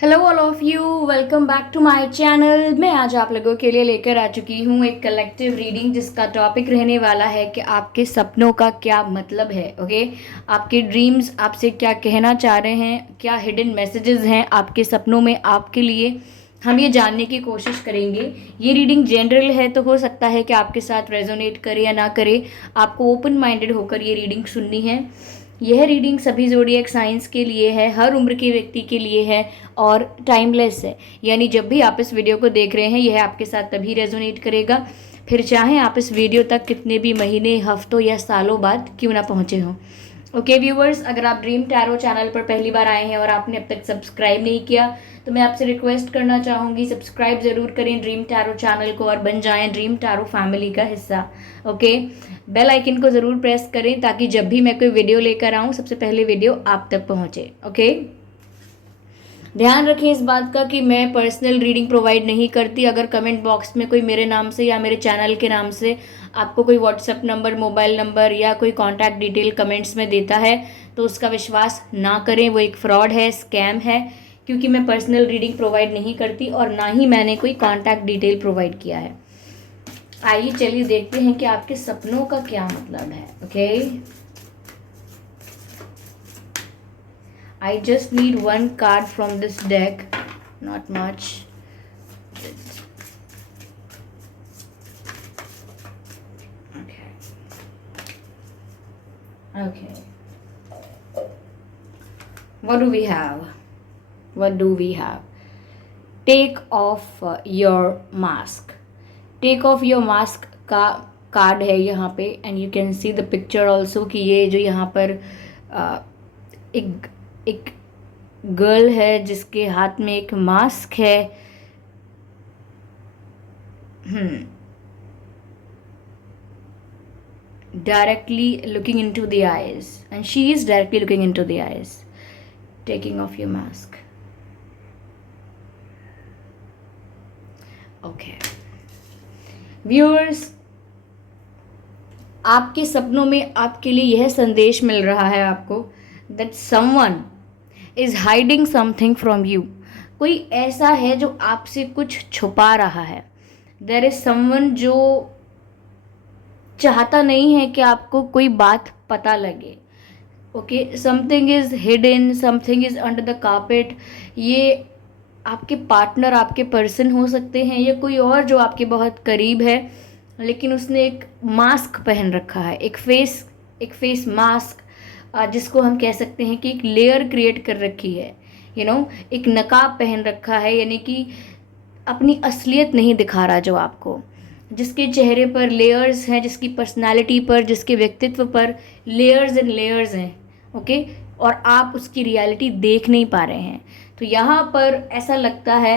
Hello all of you, welcome back to my channel. मैं आज आप लोगों के लिए लेकर आ चुकी हूँ एक कलेक्टिव रीडिंग जिसका टॉपिक रहने वाला है कि आपके सपनों का क्या मतलब है। ओके, आपके ड्रीम्स आपसे क्या कहना चाह रहे हैं, क्या हिडन मैसेजेस हैं आपके सपनों में आपके लिए, हम ये जानने की कोशिश करेंगे। ये रीडिंग जनरल है तो हो सकता है कि आपके साथ रेजोनेट करे या ना करे, आपको ओपन माइंडेड होकर ये रीडिंग सुननी है। यह रीडिंग सभी ज़ोडिएक साइंस के लिए है, हर उम्र के व्यक्ति के लिए है और टाइमलेस है। यानी जब भी आप इस वीडियो को देख रहे हैं यह आपके साथ तभी रेजोनेट करेगा, फिर चाहे आप इस वीडियो तक कितने भी महीने, हफ्तों या सालों बाद क्यों ना पहुँचे हों। ओके व्यूवर्स, अगर आप ड्रीम टैरो चैनल पर पहली बार आए हैं और आपने अब तक सब्सक्राइब नहीं किया तो मैं आपसे रिक्वेस्ट करना चाहूँगी, सब्सक्राइब ज़रूर करें ड्रीम टैरो चैनल को और बन जाएं ड्रीम टैरो फैमिली का हिस्सा। ओके, बेल आइकन को ज़रूर प्रेस करें ताकि जब भी मैं कोई वीडियो लेकर आऊँ सबसे पहले वीडियो आप तक पहुँचे। ओके, ध्यान रखें इस बात का कि मैं पर्सनल रीडिंग प्रोवाइड नहीं करती। अगर कमेंट बॉक्स में कोई मेरे नाम से या मेरे चैनल के नाम से आपको कोई व्हाट्सएप नंबर, मोबाइल नंबर या कोई कॉन्टैक्ट डिटेल कमेंट्स में देता है तो उसका विश्वास ना करें, वो एक फ्रॉड है, स्कैम है, क्योंकि मैं पर्सनल रीडिंग प्रोवाइड नहीं करती और ना ही मैंने कोई कॉन्टैक्ट डिटेल प्रोवाइड किया है। आइए चलिए देखते हैं कि आपके सपनों का क्या मतलब है। Okay, I just need one card from this deck, not much. Okay. Okay. What do we have? What do we have? Take off your mask. Take off your mask का कार्ड है यहाँ पे and you can see the picture also कि ये जो यहाँ पर एक एक गर्ल है जिसके हाथ में एक मास्क है। Directly looking into the eyes, and she is directly looking into the eyes. Taking off your mask. Okay, viewers, आपके सपनों में आपके लिए यह संदेश मिल रहा है आपको that someone is hiding something from you. कोई ऐसा है जो आपसे कुछ छुपा रहा है। There is someone जो चाहता नहीं है कि आपको कोई बात पता लगे। Okay, something is hidden, something is under the carpet. ये आपके पार्टनर, आपके पर्सन हो सकते हैं या कोई और जो आपके बहुत करीब है, लेकिन उसने एक मास्क पहन रखा है, एक फेस मास्क, जिसको हम कह सकते हैं कि एक लेयर क्रिएट कर रखी है। एक नकाब पहन रखा है, यानी कि अपनी असलियत नहीं दिखा रहा जो आपको, जिसके चेहरे पर लेयर्स हैं, जिसकी पर्सनालिटी पर, जिसके व्यक्तित्व पर लेयर्स एंड लेयर्स हैं। ओके, और आप उसकी रियलिटी देख नहीं पा रहे हैं। तो यहाँ पर ऐसा लगता है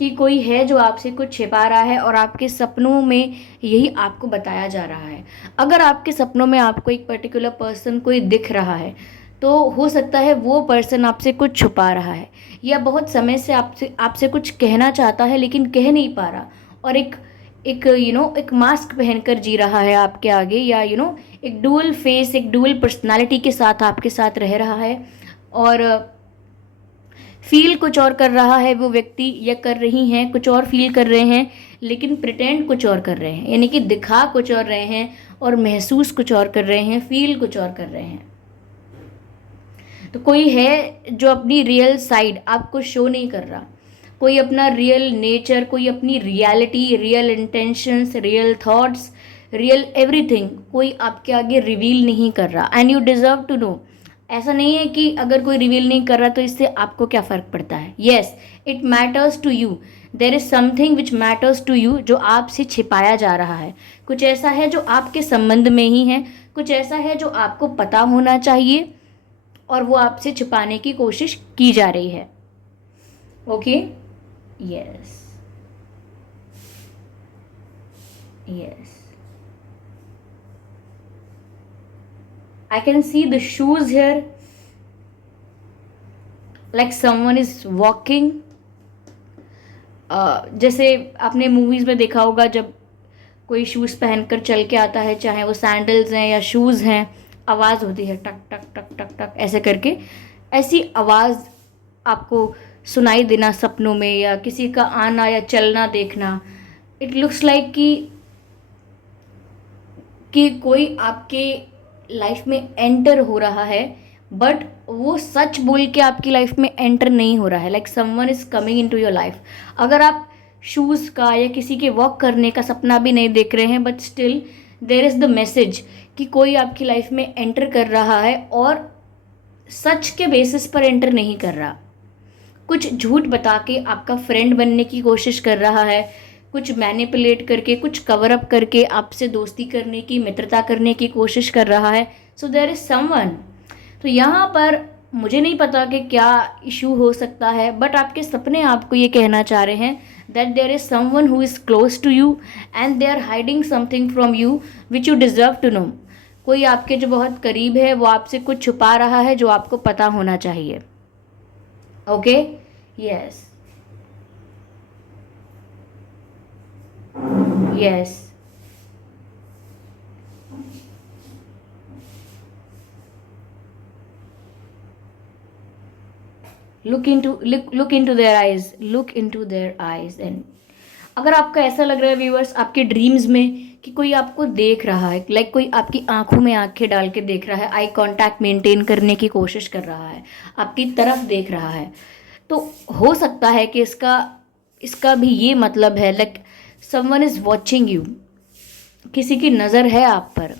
कि कोई है जो आपसे कुछ छिपा रहा है और आपके सपनों में यही आपको बताया जा रहा है। अगर आपके सपनों में आपको एक पर्टिकुलर पर्सन कोई दिख रहा है तो हो सकता है वो पर्सन आपसे कुछ छुपा रहा है या बहुत समय से आपसे कुछ कहना चाहता है लेकिन कह नहीं पा रहा, और एक एक एक मास्क पहनकर जी रहा है आपके आगे, या एक डुअल फेस, एक डुअल पर्सनालिटी के साथ आपके साथ रह रहा है और फील कुछ और कर रहा है वो व्यक्ति, या कर रही हैं कुछ और फील कर रहे हैं लेकिन प्रिटेंड कुछ और कर रहे हैं, यानी कि दिखा कुछ और रहे हैं और महसूस कुछ और कर रहे हैं, फील कुछ और कर रहे हैं। तो कोई है जो अपनी रियल साइड आपको शो नहीं कर रहा, कोई अपना रियल नेचर, कोई अपनी reality, real intentions, real thoughts, real everything कोई आपके आगे रिवील नहीं कर रहा, and you deserve to know. ऐसा नहीं है कि अगर कोई रिवील नहीं कर रहा तो इससे आपको क्या फ़र्क पड़ता है। Yes, it matters to you. There is something which matters to you जो आपसे छिपाया जा रहा है। कुछ ऐसा है जो आपके संबंध में ही है, कुछ ऐसा है जो आपको पता होना चाहिए और वो आपसे छुपाने की कोशिश की जा रही है। Okay, yes, yes, I can see the shoes here. Like someone is walking. जैसे आपने मूवीज़ में देखा होगा, जब कोई शूज़ पहनकर चल के आता है, चाहे वो सैंडल्स हैं या शूज़ हैं, आवाज़ होती है टक टक टक टक टक ऐसे करके। ऐसी आवाज़ आपको सुनाई देना सपनों में, या किसी का आना या चलना देखना, इट लुक्स लाइक कि कोई आपके लाइफ में एंटर हो रहा है, बट वो सच बोल के आपकी लाइफ में एंटर नहीं हो रहा है। Like someone is coming in to your life. अगर आप शूज़ का या किसी के वॉक करने का सपना भी नहीं देख रहे हैं, but still there is the message कि कोई आपकी लाइफ में एंटर कर रहा है, और सच के बेसिस पर एंटर नहीं कर रहा। कुछ झूठ बता के आपका फ्रेंड बनने की कोशिश कर रहा है, कुछ मैनिपुलेट करके, कुछ कवर अप करके आपसे दोस्ती करने की, मित्रता करने की कोशिश कर रहा है। So there is someone. तो यहाँ पर मुझे नहीं पता कि क्या इशू हो सकता है, बट आपके सपने आपको ये कहना चाह रहे हैं that there is someone who is close to you and they are hiding something from you which you deserve to know. कोई आपके जो बहुत करीब है वो आपसे कुछ छुपा रहा है जो आपको पता होना चाहिए। Okay, yes, yes. look into their eyes, look into their eyes। And अगर आपका ऐसा लग रहा है व्यूअर्स, आपके ड्रीम्स में कि कोई आपको देख रहा है, लाइक कोई आपकी आंखों में आंखें डाल के देख रहा है, आई कांटेक्ट मेंटेन करने की कोशिश कर रहा है, आपकी तरफ देख रहा है, तो हो सकता है कि इसका इसका भी ये मतलब है like someone is watching you. किसी की नज़र है आप पर।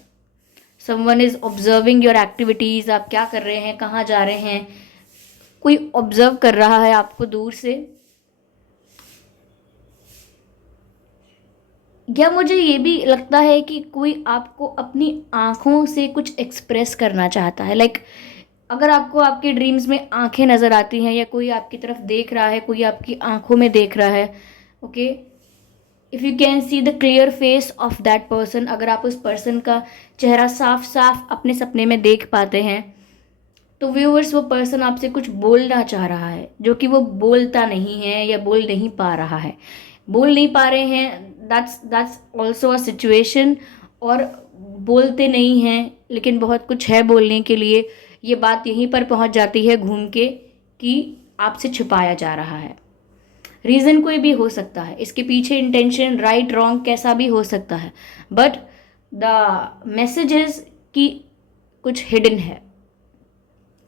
Someone is observing your activities. आप क्या कर रहे हैं, कहाँ जा रहे हैं, कोई ऑब्जर्व कर रहा है आपको दूर से। या मुझे ये भी लगता है कि कोई आपको अपनी आँखों से कुछ एक्सप्रेस करना चाहता है। लाइक अगर आपको आपके ड्रीम्स में आँखें नज़र आती हैं, या कोई आपकी तरफ देख रहा है, कोई आपकी आँखों में देख रहा है, okay, if you can see the clear face of that person, अगर आप उस पर्सन का चेहरा साफ साफ अपने सपने में देख पाते हैं, तो व्यूअर्स वो पर्सन आपसे कुछ बोलना चाह रहा है जो कि वो बोलता नहीं है या बोल नहीं पा रहा है। बोल नहीं पा रहे हैं, दैट्स ऑल्सो अ सिचुएशन। और बोलते नहीं हैं लेकिन बहुत कुछ है बोलने के लिए, ये बात यहीं पर पहुंच जाती है घूम के कि आपसे छुपाया जा रहा है। रीज़न कोई भी हो सकता है, इसके पीछे इंटेंशन राइट रॉन्ग कैसा भी हो सकता है, बट द मैसेज इज कि कुछ हिडन है।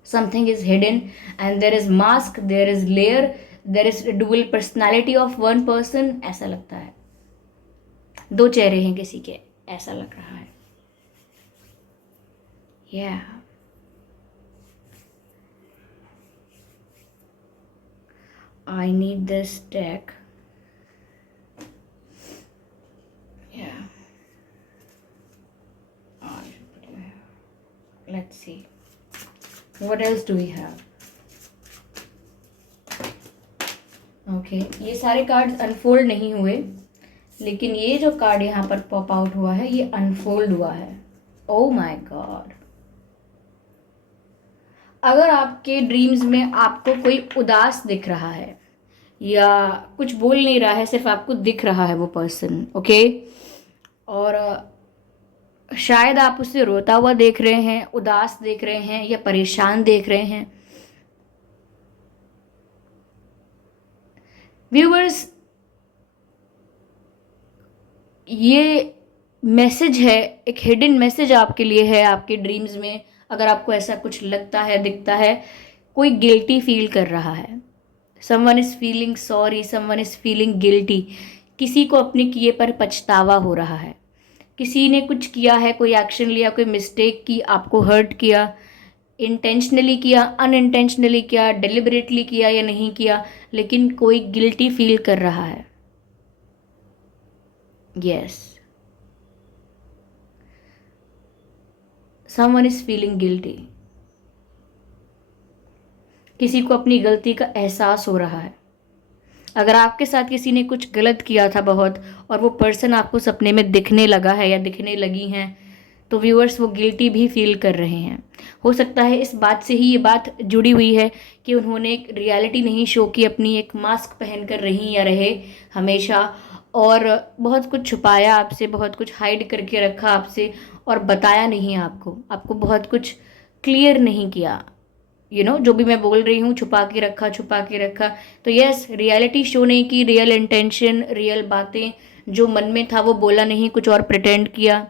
Something is hidden and there is mask, there is layer, there is dual personality of one person। ऐसा लगता है दो चेहरे हैं किसी के, ऐसा लग रहा है। Yeah, I need this deck। Yeah, let's see what else do we have। Okay, ये सारे कार्ड्स अनफोल्ड नहीं हुए, लेकिन ये जो कार्ड यहाँ पर पॉप आउट हुआ है ये अनफोल्ड हुआ है। Oh my God. अगर आपके ड्रीम्स में आपको कोई उदास दिख रहा है या कुछ बोल नहीं रहा है, सिर्फ आपको दिख रहा है वो पर्सन, ओके, और शायद आप उसे रोता हुआ देख रहे हैं, उदास देख रहे हैं, या परेशान देख रहे हैं। व्यूअर्स, ये मैसेज है, एक हिडन मैसेज आपके लिए है आपके ड्रीम्स में। अगर आपको ऐसा कुछ लगता है, दिखता है, कोई गिल्टी फील कर रहा है, someone is feeling sorry, someone is feeling guilty, किसी को अपने किए पर पछतावा हो रहा है। किसी ने कुछ किया है, कोई एक्शन लिया, कोई मिस्टेक की, आपको हर्ट किया, इंटेंशनली किया, अनइंटेंशनली किया, डिलिबरेटली किया या नहीं किया, लेकिन कोई गिल्टी फील कर रहा है। Yes, someone is feeling guilty. किसी को अपनी गलती का एहसास हो रहा है। अगर आपके साथ किसी ने कुछ गलत किया था बहुत, और वो पर्सन आपको सपने में दिखने लगा है या दिखने लगी हैं, तो व्यूअर्स वो गिल्टी भी फील कर रहे हैं। हो सकता है इस बात से ही ये बात जुड़ी हुई है कि उन्होंने एक रियलिटी नहीं शो की अपनी, एक मास्क पहन कर रही या रहे हमेशा, और बहुत कुछ छुपाया आपसे, बहुत कुछ हाइड करके रखा आपसे, और बताया नहीं आपको, आपको बहुत कुछ क्लियर नहीं किया। जो भी मैं बोल रही हूँ, छुपा के रखा, छुपा के रखा। तो यस, रियलिटी शो नहीं की, रियल इंटेंशन, रियल बातें जो मन में था वो बोला नहीं, कुछ और प्रिटेंड किया।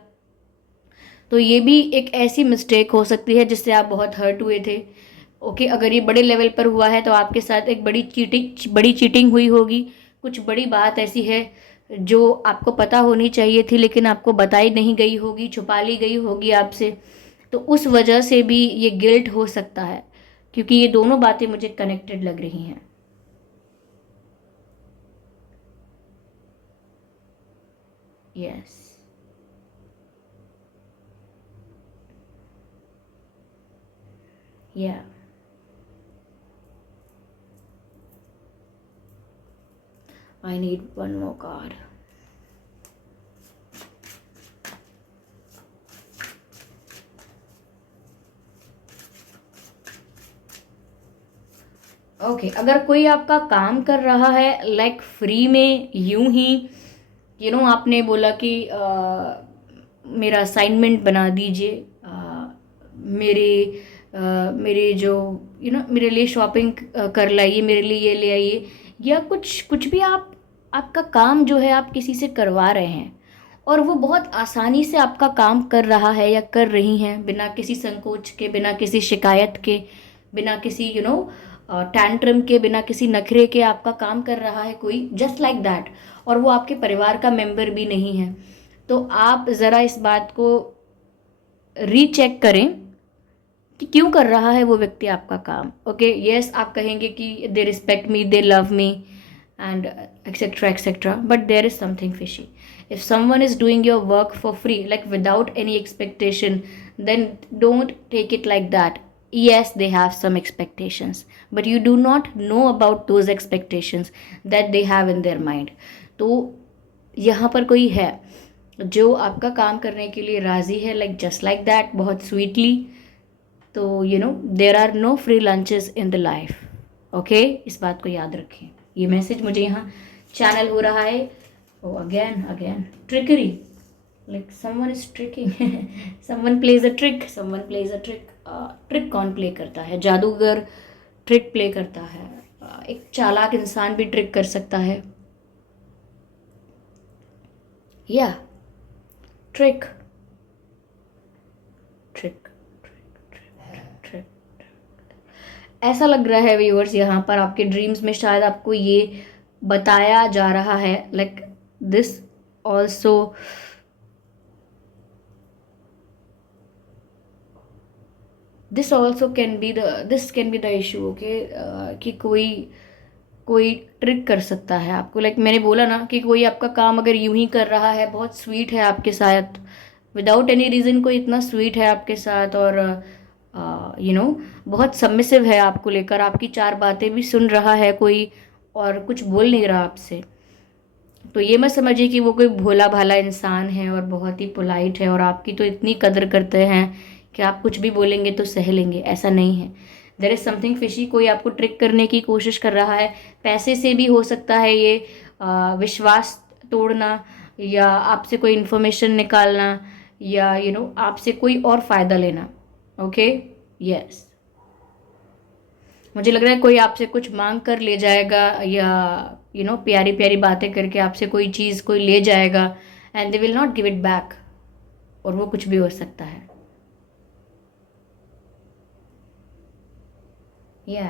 तो ये भी एक ऐसी मिस्टेक हो सकती है जिससे आप बहुत हर्ट हुए थे। ओके, अगर ये बड़े लेवल पर हुआ है तो आपके साथ एक बड़ी चीटिंग हुई होगी। कुछ बड़ी बात ऐसी है जो आपको पता होनी चाहिए थी लेकिन आपको बताई नहीं गई होगी, छुपा ली गई होगी आपसे। तो उस वजह से भी ये गिल्ट हो सकता है, क्योंकि ये दोनों बातें मुझे कनेक्टेड लग रही हैं। यस, या I need one more card. Okay, अगर कोई आपका काम कर रहा है लाइक फ्री में, यूं ही आपने बोला कि मेरा असाइनमेंट बना दीजिए, मेरे मेरे जो मेरे लिए शॉपिंग कर लाइए, मेरे लिए ये ले आइए, या कुछ कुछ भी आपका काम जो है आप किसी से करवा रहे हैं और वो बहुत आसानी से आपका काम कर रहा है या कर रही हैं, बिना किसी संकोच के, बिना किसी शिकायत के, बिना किसी टैंट्रम के, बिना किसी नखरे के आपका काम कर रहा है कोई, जस्ट लाइक दैट, और वो आपके परिवार का मेंबर भी नहीं है। तो आप ज़रा इस बात को रीचेक करें कि क्यों कर रहा है वो व्यक्ति आपका काम। ओके, यस, आप कहेंगे कि they respect me, they love me and etcetera etcetera, but there is something fishy. if someone is doing your work for free, like without any expectation, then don't take it like that. Yes, they have some expectations, but you do not know about those expectations that they have in their mind. तो यहाँ पर कोई है जो आपका काम करने के लिए राज़ी है, लाइक जस्ट लाइक दैट, बहुत स्वीटली। तो there are no free lunches in the life. Okay, इस बात को याद रखें। ये मैसेज मुझे यहाँ चैनल हो रहा है। Oh, again, trickery. Like someone is tricking. Someone plays a trick. Someone plays a trick. Trick कौन प्ले करता है? जादूगर ट्रिक प्ले करता है। एक चालाक इंसान भी ट्रिक कर सकता है। या ट्रिक, ट्रिक, ट्रिक। ऐसा लग रहा है व्यूअर्स, यहाँ पर आपके ड्रीम्स में शायद आपको ये बताया जा रहा है, like this also can be the issue. Okay, कि कोई ट्रिक कर सकता है आपको, लाइक मैंने बोला ना कि कोई आपका काम अगर यूं ही कर रहा है, बहुत स्वीट है आपके साथ, विदाउट एनी रीज़न कोई इतना स्वीट है आपके साथ, और बहुत सबमिसिव है आपको लेकर, आपकी चार बातें भी सुन रहा है कोई और कुछ बोल नहीं रहा आपसे। तो ये मत समझिए कि वो कोई भोला भाला इंसान है और बहुत ही पोलाइट है और आपकी तो इतनी कदर करते हैं कि आप कुछ भी बोलेंगे तो सह लेंगे, ऐसा नहीं है। There is something fishy. कोई आपको ट्रिक करने की कोशिश कर रहा है, पैसे से भी हो सकता है ये, विश्वास तोड़ना, या आपसे कोई इन्फॉर्मेशन निकालना, या आपसे कोई और फ़ायदा लेना। ओके, यस, मुझे लग रहा है कोई आपसे कुछ मांग कर ले जाएगा, या प्यारी प्यारी बातें करके आपसे कोई चीज़ कोई ले जाएगा, and they will not give it back, और वो कुछ भी हो सकता है। या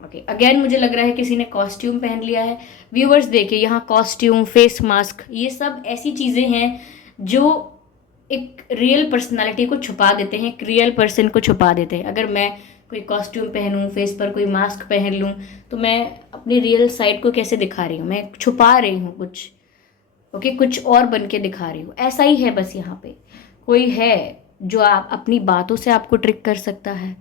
ओके, अगेन मुझे लग रहा है किसी ने कॉस्ट्यूम पहन लिया है। व्यूअर्स देखिए, यहाँ कॉस्ट्यूम, फेस मास्क, ये सब ऐसी चीज़ें हैं जो एक रियल पर्सनालिटी को छुपा देते हैं, एक रियल पर्सन को छुपा देते हैं। अगर मैं कोई कॉस्ट्यूम पहनूं, फेस पर कोई मास्क पहन लूं, तो मैं अपनी रियल साइड को कैसे दिखा रही हूँ? मैं छुपा रही हूँ कुछ। ओके, कुछ और बन के दिखा रही हूँ। ऐसा ही है बस, यहाँ पे कोई है जो आप अपनी बातों से आपको ट्रिक कर सकता है,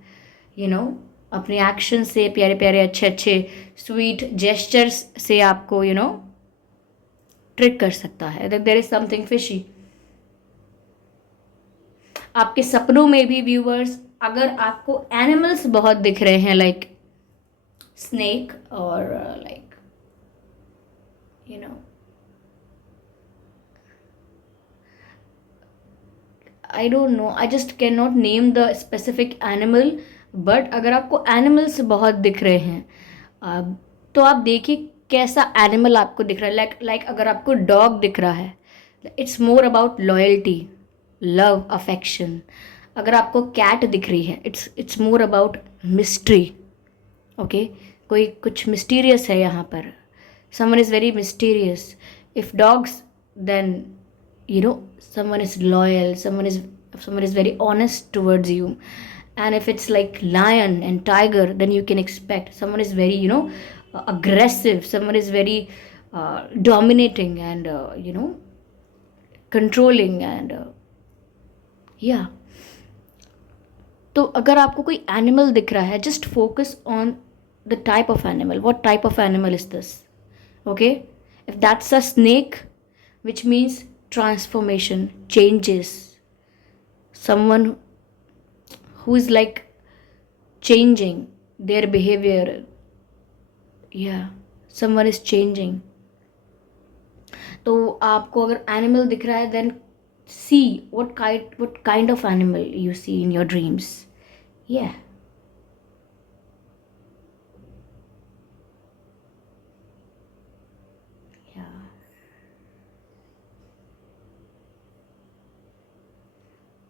अपने एक्शन से, प्यारे प्यारे अच्छे अच्छे स्वीट जेस्चर्स से आपको ट्रिक कर सकता है, that there is something fishy. आपके सपनों में भी व्यूअर्स, अगर आपको एनिमल्स बहुत दिख रहे हैं, लाइक स्नेक और like you know, I don't know, I just can not name the specific animal, but अगर आपको एनिमल्स बहुत दिख रहे हैं, तो आप देखिए कैसा एनिमल आपको दिख रहा है। लाइक अगर आपको डॉग दिख रहा है, it's more about loyalty, love, affection. अगर आपको कैट दिख रही है, it's more about mystery. Okay, कोई कुछ मिस्टीरियस है यहाँ पर, someone is very mysterious. If dogs, then someone is loyal, someone is very honest towards you. And if it's like lion and tiger, then you can expect someone is very aggressive, someone is very dominating and controlling and yeah. तो अगर आपको कोई animal दिख रहा है, just focus on the type of animal, what type of animal is this, okay. If that's a snake, which means transformation, changes, someone who is like changing their behavior, yeah, someone is changing. तो आपको अगर animal दिख रहा है, then see what kind of animal you see in your dreams. Yeah.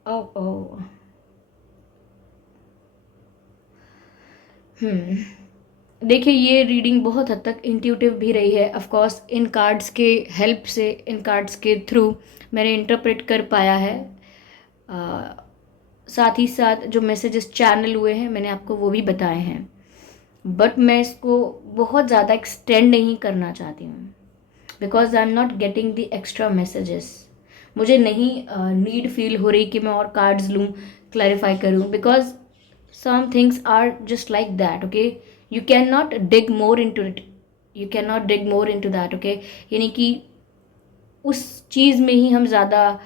Oh. देखिए, ये reading बहुत हद तक इंट्यूटिव भी रही है। ऑफ कोर्स इन कार्ड्स के हेल्प से, इन कार्ड्स के थ्रू मैंने इंटरप्रेट कर पाया है। साथ ही साथ जो मैसेजेस चैनल हुए हैं, मैंने आपको वो भी बताए हैं, बट मैं इसको बहुत ज़्यादा एक्सटेंड नहीं करना चाहती हूँ, because I am not getting the extra messages. मुझे नहीं नीड फील हो रही कि मैं और कार्ड्स लूँ, क्लैरिफाई करूँ, because some things are just like that, okay. You can not dig more into it, you can not dig more into that, okay. यानी कि उस चीज़ में ही हम ज़्यादा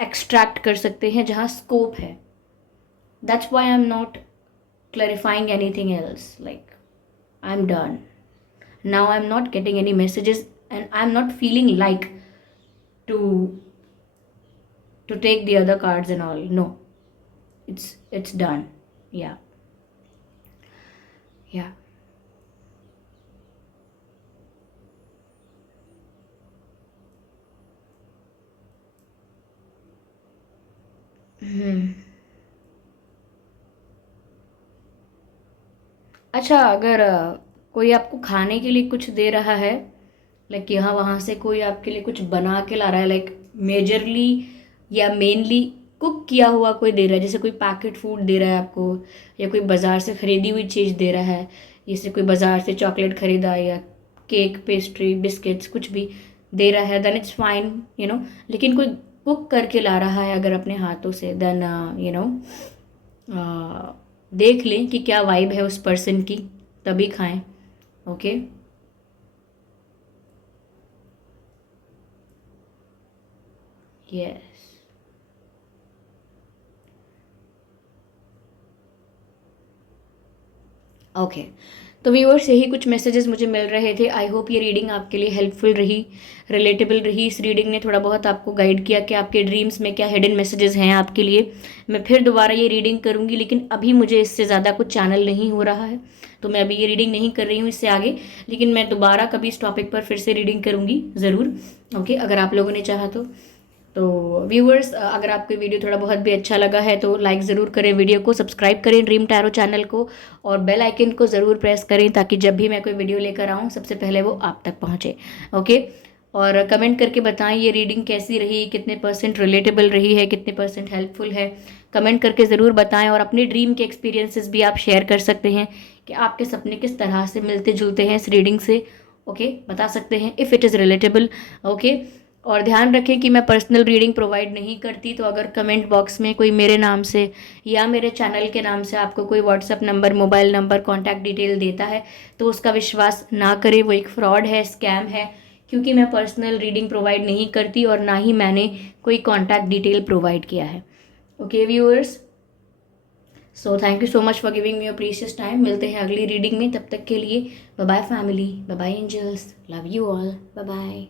एक्सट्रैक्ट कर सकते हैं जहाँ स्कोप है। That's why I am not clarifying anything else. Like, I'm done now, I'm not getting any messages and I'm not feeling like to take the other cards and all. No, it's done. Yeah. अच्छा, अगर कोई आपको खाने के लिए कुछ दे रहा है, लाइक यहाँ वहाँ से कोई आपके लिए कुछ बना के ला रहा है, लाइक मेजरली या मेनली कुक किया हुआ कोई दे रहा है, जैसे कोई पैकेट फूड दे रहा है आपको, या कोई बाज़ार से ख़रीदी हुई चीज़ दे रहा है, जैसे कोई बाज़ार से चॉकलेट ख़रीदा या केक, पेस्ट्री, बिस्किट्स कुछ भी दे रहा है, देन इट्स फाइन, लेकिन कोई कुक करके ला रहा है अगर अपने हाथों से, देन देख लें कि क्या वाइब है उस पर्सन की, तभी खाएं, ओके। Yes, okay. तो व्यूअर्स, यही कुछ मैसेजेस मुझे मिल रहे थे। आई होप ये रीडिंग आपके लिए हेल्पफुल रही, रिलेटेबल रही। इस रीडिंग ने थोड़ा बहुत आपको गाइड किया कि आपके ड्रीम्स में क्या हिडन मैसेजेस हैं आपके लिए। मैं फिर दोबारा ये रीडिंग करूँगी, लेकिन अभी मुझे इससे ज़्यादा कुछ चैनल नहीं हो रहा है, तो मैं अभी ये रीडिंग नहीं कर रही हूँ इससे आगे, लेकिन मैं दोबारा कभी इस टॉपिक पर फिर से रीडिंग करूँगी ज़रूर, ओके, अगर आप लोगों ने चाहा तो व्यूअर्स, अगर आपको वीडियो थोड़ा बहुत भी अच्छा लगा है तो लाइक ज़रूर करें वीडियो को, सब्सक्राइब करें ड्रीम टैरो चैनल को, और बेल आइकन को ज़रूर प्रेस करें ताकि जब भी मैं कोई वीडियो लेकर आऊँ सबसे पहले वो आप तक पहुँचे, ओके। और कमेंट करके बताएं ये रीडिंग कैसी रही, कितने % रिलेटेबल रही है, कितने % हेल्पफुल है, कमेंट करके ज़रूर बताएं। और अपने ड्रीम के एक्सपीरियंसेस भी आप शेयर कर सकते हैं कि आपके सपने किस तरह से मिलते जुलते हैं इस रीडिंग से, ओके, बता सकते हैं if it is relatable, okay. और ध्यान रखें कि मैं पर्सनल रीडिंग प्रोवाइड नहीं करती, तो अगर कमेंट बॉक्स में कोई मेरे नाम से या मेरे चैनल के नाम से आपको कोई WhatsApp number, mobile number, contact detail देता है तो उसका विश्वास ना करें, वो एक फ्रॉड है, स्कैम है, क्योंकि मैं पर्सनल रीडिंग प्रोवाइड नहीं करती और ना ही मैंने कोई कॉन्टैक्ट डिटेल प्रोवाइड किया है। Okay viewers, so thank you so much for giving me your precious time. मिलते हैं अगली रीडिंग में, तब तक के लिए bye bye family, bye bye angels, love you all, bye bye.